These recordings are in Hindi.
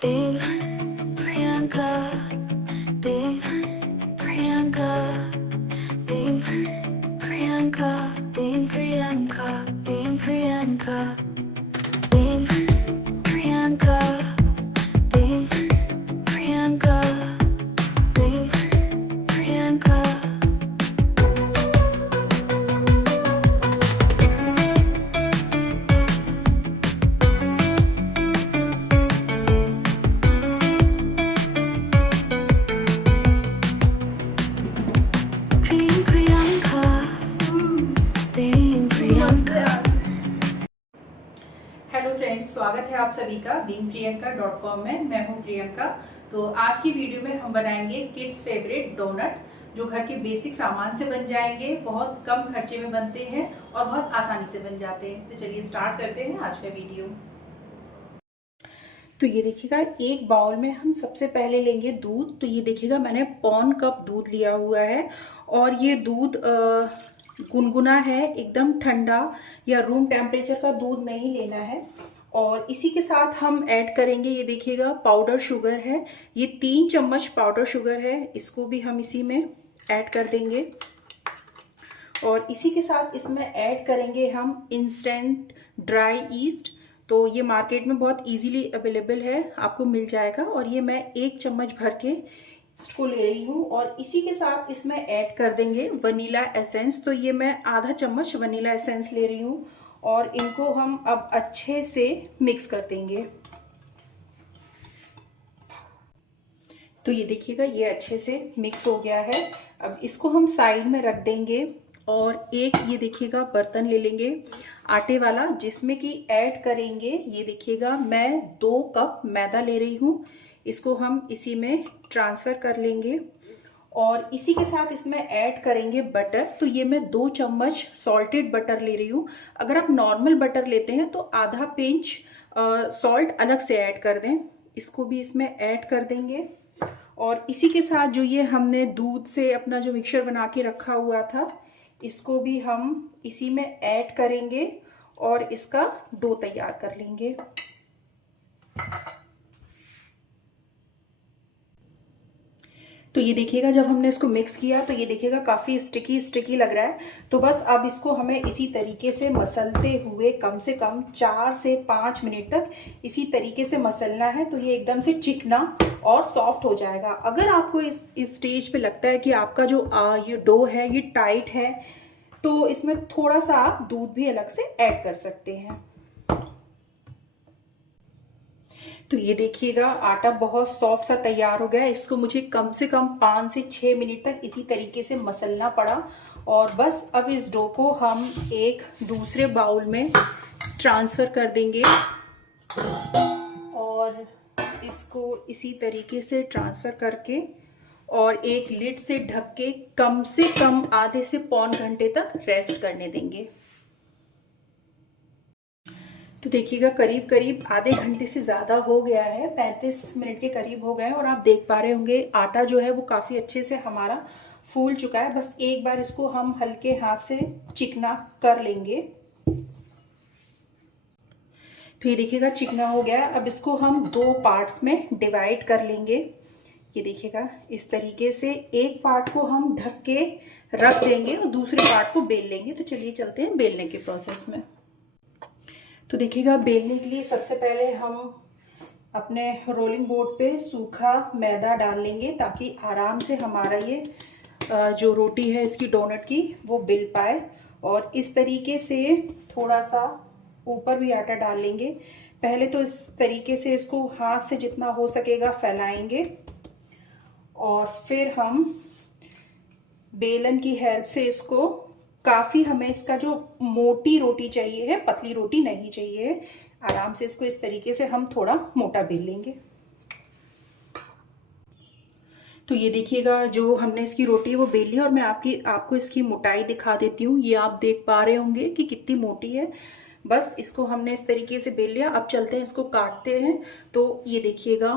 Big Priyanka, Big Priyanka, Big Priyanka, Big Priyanka, Big Priyanka, Big Priyanka, Big Priyanka, Big Priyanka. Being Priyanka, being Priyanka. Hello friends, स्वागत है आप सभी का beingpriyanka.com में। मैं हूं प्रियंका। तो आज की वीडियो में हम बनाएंगे किड्स फेवरेट डोनट, जो घर के बेसिक सामान से बन जाएंगे, बहुत कम खर्चे में बनते हैं और बहुत आसानी से बन जाते हैं। तो चलिए स्टार्ट करते हैं आज का वीडियो। तो ये देखिएगा, एक बाउल में हम सबसे पहले लेंगे दूध। तो ये देखिएगा, मैंने पौन कप दूध लिया हुआ है और ये दूध गुनगुना है, एकदम ठंडा या रूम टेम्परेचर का दूध नहीं लेना है। और इसी के साथ हम ऐड करेंगे, ये देखिएगा पाउडर शुगर है, ये 3 चम्मच पाउडर शुगर है, इसको भी हम इसी में ऐड कर देंगे। और इसी के साथ इसमें ऐड करेंगे हम इंस्टेंट ड्राई ईस्ट। तो ये मार्केट में बहुत इजीली अवेलेबल है, आपको मिल जाएगा। और ये मैं 1 चम्मच भर के इसको ले रही हूँ। और इसी के साथ इसमें ऐड कर देंगे वनीला एसेंस। तो ये मैं आधा चम्मच वनीला एसेंस ले रही हूँ और इनको हम अब अच्छे से मिक्स कर देंगे। तो ये देखिएगा, ये अच्छे से मिक्स हो गया है। अब इसको हम साइड में रख देंगे और एक ये देखिएगा बर्तन ले लेंगे आटे वाला, जिसमें कि ऐड करेंगे, ये देखिएगा मैं 2 कप मैदा ले रही हूँ। इसको हम इसी में ट्रांसफ़र कर लेंगे और इसी के साथ इसमें ऐड करेंगे बटर। तो ये मैं 2 चम्मच सॉल्टेड बटर ले रही हूँ। अगर आप नॉर्मल बटर लेते हैं तो आधा पिंच सॉल्ट अलग से ऐड कर दें। इसको भी इसमें ऐड कर देंगे। और इसी के साथ जो ये हमने दूध से अपना जो मिक्सचर बना के रखा हुआ था, इसको भी हम इसी में ऐड करेंगे और इसका डो तैयार कर लेंगे। तो ये देखिएगा, जब हमने इसको मिक्स किया तो ये देखिएगा काफ़ी स्टिकी स्टिकी लग रहा है। तो बस अब इसको हमें इसी तरीके से मसलते हुए कम से कम 4 से 5 मिनट तक इसी तरीके से मसलना है। तो ये एकदम से चिकना और सॉफ्ट हो जाएगा। अगर आपको इस स्टेज पे लगता है कि आपका जो ये डो है ये टाइट है, तो इसमें थोड़ा सा आप दूध भी अलग से ऐड कर सकते हैं। तो ये देखिएगा, आटा बहुत सॉफ्ट सा तैयार हो गया है। इसको मुझे कम से कम 5 से 6 मिनट तक इसी तरीके से मसलना पड़ा। और बस अब इस डो को हम एक दूसरे बाउल में ट्रांसफ़र कर देंगे और इसको इसी तरीके से ट्रांसफ़र करके और एक लिड से ढक के कम से कम आधे से पौन घंटे तक रेस्ट करने देंगे। तो देखिएगा, करीब करीब आधे घंटे से ज़्यादा हो गया है, 35 मिनट के करीब हो गए हैं। और आप देख पा रहे होंगे आटा जो है वो काफ़ी अच्छे से हमारा फूल चुका है। बस एक बार इसको हम हल्के हाथ से चिकना कर लेंगे। तो ये देखिएगा, चिकना हो गया। अब इसको हम 2 पार्ट्स में डिवाइड कर लेंगे। ये देखिएगा, इस तरीके से एक पार्ट को हम ढक के रख देंगे और दूसरे पार्ट को बेल लेंगे। तो चलिए चलते हैं बेलने के प्रोसेस में। तो देखिएगा, बेलने के लिए सबसे पहले हम अपने रोलिंग बोर्ड पे सूखा मैदा डाल लेंगे, ताकि आराम से हमारा ये जो रोटी है इसकी डोनट की वो बेल पाए। और इस तरीके से थोड़ा सा ऊपर भी आटा डाल लेंगे। पहले तो इस तरीके से इसको हाथ से जितना हो सकेगा फैलाएंगे और फिर हम बेलन की हेल्प से इसको, काफ़ी हमें इसका जो मोटी रोटी चाहिए है, पतली रोटी नहीं चाहिए, आराम से इसको इस तरीके से हम थोड़ा मोटा बेल लेंगे। तो ये देखिएगा, जो हमने इसकी रोटी है वो बेल ली और मैं आपको इसकी मोटाई दिखा देती हूँ। ये आप देख पा रहे होंगे कि कितनी मोटी है। बस इसको हमने इस तरीके से बेल लिया। अब चलते हैं, इसको काटते हैं। तो ये देखिएगा,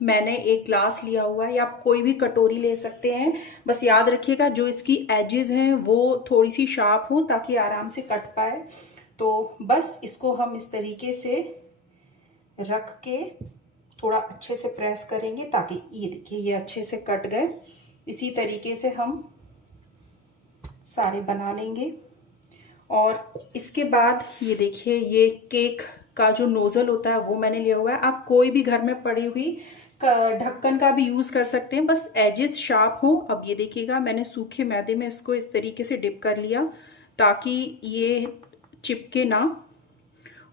मैंने एक ग्लास लिया हुआ है, या आप कोई भी कटोरी ले सकते हैं। बस याद रखिएगा, जो इसकी एजेस हैं वो थोड़ी सी शार्प हो, ताकि आराम से कट पाए। तो बस इसको हम इस तरीके से रख के थोड़ा अच्छे से प्रेस करेंगे ताकि ये देखिए ये अच्छे से कट गए। इसी तरीके से हम सारे बना लेंगे। और इसके बाद ये देखिए ये केक का जो नोज़ल होता है वो मैंने लिया हुआ है। आप कोई भी घर में पड़ी हुई ढक्कन का भी यूज़ कर सकते हैं, बस एजेस शार्प हो। अब ये देखिएगा मैंने सूखे मैदे में इसको इस तरीके से डिप कर लिया ताकि ये चिपके ना।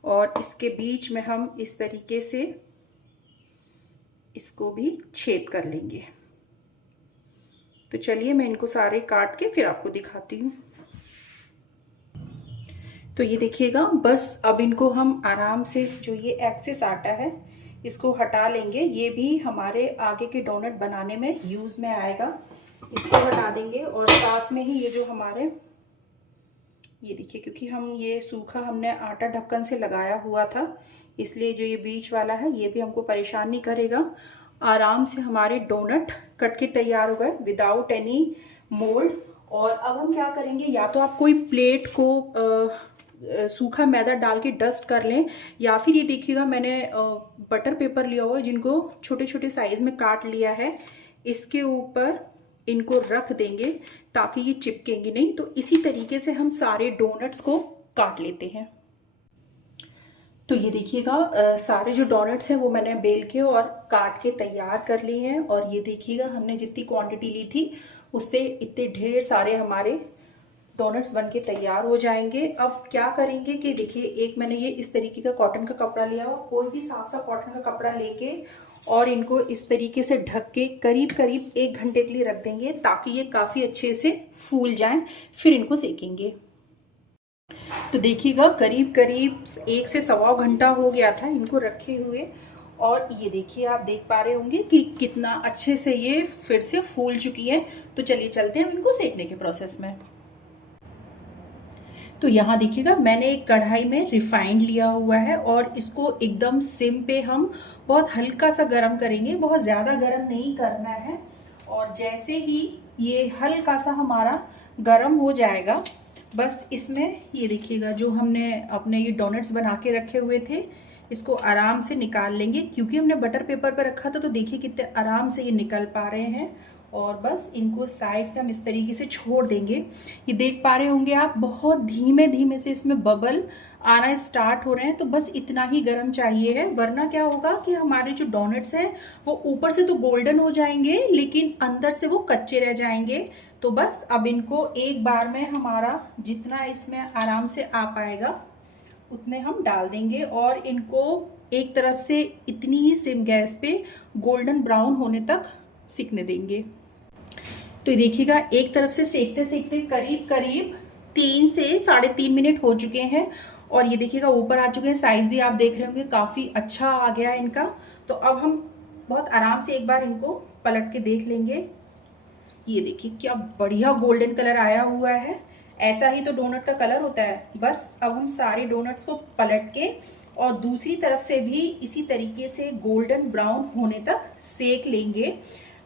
और इसके बीच में हम इस तरीके से इसको भी छेद कर लेंगे। तो चलिए मैं इनको सारे काट के फिर आपको दिखाती हूँ। तो ये देखिएगा बस अब इनको हम आराम से जो ये एक्सेस आटा है इसको हटा लेंगे। ये भी हमारे आगे के डोनट बनाने में यूज़ में आएगा। इसको हटा देंगे और साथ में ही ये जो हमारे ये देखिए, क्योंकि हम ये सूखा हमने आटा ढक्कन से लगाया हुआ था इसलिए जो ये बीच वाला है ये भी हमको परेशान नहीं करेगा। आराम से हमारे डोनट कट के तैयार हो गए विदाउट एनी मोल्ड। और अब हम क्या करेंगे, या तो आप कोई प्लेट को सूखा मैदा डाल के डस्ट कर लें, या फिर ये देखिएगा मैंने बटर पेपर लिया हुआ है जिनको छोटे छोटे साइज में काट लिया है। इसके ऊपर इनको रख देंगे ताकि ये चिपकेंगे नहीं। तो इसी तरीके से हम सारे डोनट्स को काट लेते हैं। तो ये देखिएगा सारे जो डोनट्स हैं वो मैंने बेल के और काट के तैयार कर लिए हैं। और ये देखिएगा हमने जितनी क्वांटिटी ली थी उससे इतने ढेर सारे हमारे डोनट्स बनके तैयार हो जाएंगे। अब क्या करेंगे कि देखिए एक मैंने ये इस तरीके का कॉटन का कपड़ा लिया हुआ, कोई भी साफ सा कॉटन का कपड़ा लेके और इनको इस तरीके से ढक के करीब करीब 1 घंटे के लिए रख देंगे ताकि ये काफ़ी अच्छे से फूल जाएं। फिर इनको सेकेंगे। तो देखिएगा करीब करीब 1 से सवा घंटा हो गया था इनको रखे हुए। और ये देखिए आप देख पा रहे होंगे कि कितना अच्छे से ये फिर से फूल चुकी है। तो चलिए चलते हैं अब इनको सेकने के प्रोसेस में। तो यहाँ देखिएगा मैंने एक कढ़ाई में रिफाइंड लिया हुआ है और इसको एकदम सिम पे हम बहुत हल्का सा गरम करेंगे, बहुत ज़्यादा गरम नहीं करना है। और जैसे ही ये हल्का सा हमारा गरम हो जाएगा बस इसमें ये देखिएगा जो हमने अपने ये डोनट्स बना के रखे हुए थे इसको आराम से निकाल लेंगे। क्योंकि हमने बटर पेपर पर रखा था तो देखिए कितने आराम से ये निकल पा रहे हैं। और बस इनको साइड से हम इस तरीके से छोड़ देंगे। ये देख पा रहे होंगे आप बहुत धीमे धीमे से इसमें बबल आना स्टार्ट हो रहे हैं। तो बस इतना ही गर्म चाहिए है, वरना क्या होगा कि हमारे जो डोनट्स हैं वो ऊपर से तो गोल्डन हो जाएंगे लेकिन अंदर से वो कच्चे रह जाएंगे। तो बस अब इनको एक बार में हमारा जितना इसमें आराम से आ पाएगा उतने हम डाल देंगे और इनको एक तरफ से इतनी ही सिम गैस पे गोल्डन ब्राउन होने तक सेकने देंगे। तो देखिएगा एक तरफ से सेकते सेकते करीब करीब 3 से 3.5 मिनट हो चुके हैं। और ये देखिएगा ऊपर आ चुके हैं, साइज भी आप देख रहे होंगे काफ़ी अच्छा आ गया है इनका। तो अब हम बहुत आराम से एक बार इनको पलट के देख लेंगे। ये देखिए क्या बढ़िया गोल्डन कलर आया हुआ है। ऐसा ही तो डोनट का कलर होता है। बस अब हम सारे डोनट्स को पलट के और दूसरी तरफ से भी इसी तरीके से गोल्डन ब्राउन होने तक सेक लेंगे।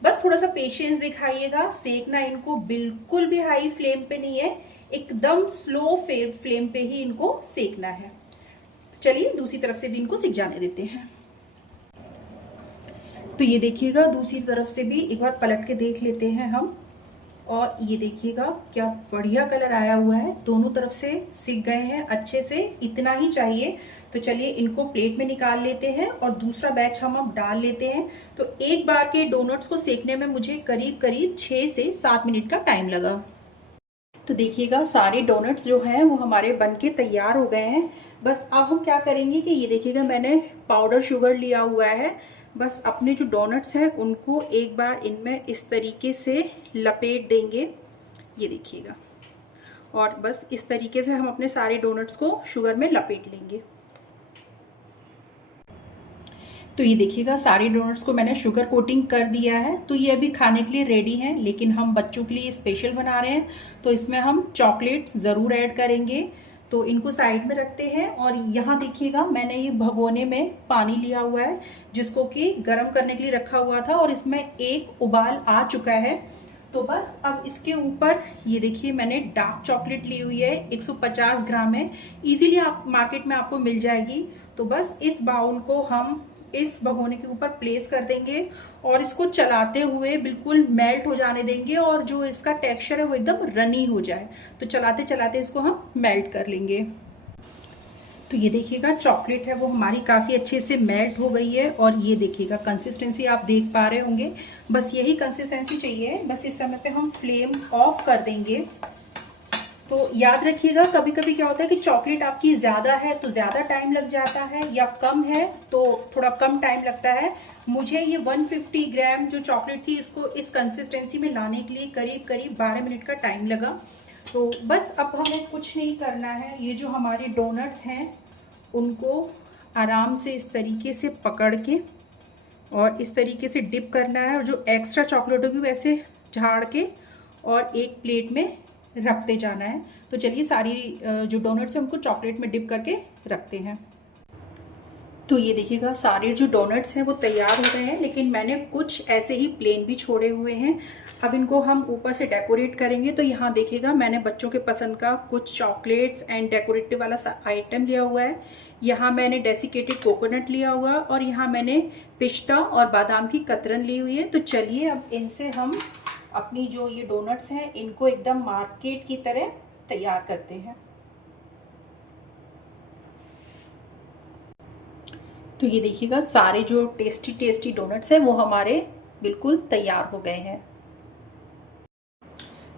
बस थोड़ा सा पेशेंस दिखाइएगा, सेकना इनको बिल्कुल भी हाई फ्लेम पे नहीं है, एकदम स्लो फ्लेम पे ही इनको सेकना है। चलिए दूसरी तरफ से भी इनको सिक जाने देते हैं। तो ये देखिएगा दूसरी तरफ से भी एक बार पलट के देख लेते हैं हम। और ये देखिएगा क्या बढ़िया कलर आया हुआ है, दोनों तरफ से सिक गए हैं अच्छे से, इतना ही चाहिए। तो चलिए इनको प्लेट में निकाल लेते हैं और दूसरा बैच हम अब डाल लेते हैं। तो एक बार के डोनट्स को सेकने में मुझे करीब करीब 6 से 7 मिनट का टाइम लगा। तो देखिएगा सारे डोनट्स जो हैं वो हमारे बनके तैयार हो गए हैं। बस अब हम क्या करेंगे कि ये देखिएगा मैंने पाउडर शुगर लिया हुआ है। बस अपने जो डोनट्स हैं उनको एक बार इनमें इस तरीके से लपेट देंगे, ये देखिएगा। और बस इस तरीके से हम अपने सारे डोनट्स को शुगर में लपेट लेंगे। तो ये देखिएगा सारे डोनट्स को मैंने शुगर कोटिंग कर दिया है। तो ये अभी खाने के लिए रेडी हैं, लेकिन हम बच्चों के लिए स्पेशल बना रहे हैं तो इसमें हम चॉकलेट्स ज़रूर ऐड करेंगे। तो इनको साइड में रखते हैं। और यहाँ देखिएगा मैंने ये भगोने में पानी लिया हुआ है जिसको कि गर्म करने के लिए रखा हुआ था और इसमें एक उबाल आ चुका है। तो बस अब इसके ऊपर ये देखिए मैंने डार्क चॉकलेट ली हुई है, 150 ग्राम है, इजीली आप मार्केट में आपको मिल जाएगी। तो बस इस बाउल को हम इस भगोने के ऊपर प्लेस कर देंगे और इसको चलाते हुए बिल्कुल मेल्ट हो जाने देंगे और जो इसका टेक्सचर है वो एकदम रनी हो जाए। तो चलाते चलाते इसको हम मेल्ट कर लेंगे। तो ये देखिएगा चॉकलेट है वो हमारी काफ़ी अच्छे से मेल्ट हो गई है और ये देखिएगा कंसिस्टेंसी आप देख पा रहे होंगे, बस यही कंसिस्टेंसी चाहिए। बस इस समय पे हम फ्लेम ऑफ कर देंगे। तो याद रखिएगा कभी कभी क्या होता है कि चॉकलेट आपकी ज़्यादा है तो ज़्यादा टाइम लग जाता है या कम है तो थोड़ा कम टाइम लगता है। मुझे ये 150 ग्राम जो चॉकलेट थी इसको इस कंसिस्टेंसी में लाने के लिए करीब करीब 12 मिनट का टाइम लगा। तो बस अब हमें कुछ नहीं करना है, ये जो हमारे डोनट्स हैं उनको आराम से इस तरीके से पकड़ के और इस तरीके से डिप करना है और जो एक्स्ट्रा चॉकलेट होगी वैसे झाड़ के और एक प्लेट में रखते जाना है। तो चलिए सारी जो डोनट्स हैं उनको चॉकलेट में डिप करके रखते हैं। तो ये देखिएगा सारे जो डोनट्स हैं वो तैयार हो गए हैं, लेकिन मैंने कुछ ऐसे ही प्लेन भी छोड़े हुए हैं। अब इनको हम ऊपर से डेकोरेट करेंगे। तो यहाँ देखिएगा मैंने बच्चों के पसंद का कुछ चॉकलेट्स एंड डेकोरेटिव वाला आइटम लिया हुआ है। यहाँ मैंने डेसिकेटेड कोकोनट लिया हुआ और यहाँ मैंने पिस्ता और बादाम की कतरन ली हुई है। तो चलिए अब इनसे हम अपनी जो ये डोनट्स हैं इनको एकदम मार्केट की तरह तैयार करते हैं। तो ये देखिएगा सारे जो टेस्टी टेस्टी डोनट्स हैं वो हमारे बिल्कुल तैयार हो गए हैं।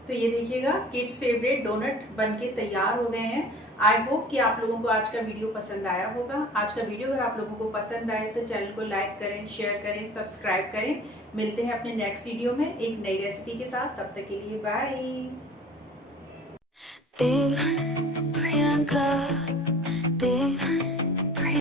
तो ये देखिएगा किड्स फेवरेट डोनट बनके तैयार हो गए हैं। आई होप कि आप लोगों को आज का वीडियो पसंद आया होगा। आज का वीडियो अगर आप लोगों को पसंद आए तो चैनल को लाइक करें, शेयर करें, सब्सक्राइब करें। मिलते हैं अपने नेक्स्ट वीडियो में एक नई रेसिपी के साथ। तब तक के लिए बाय। Big Priyanka, Big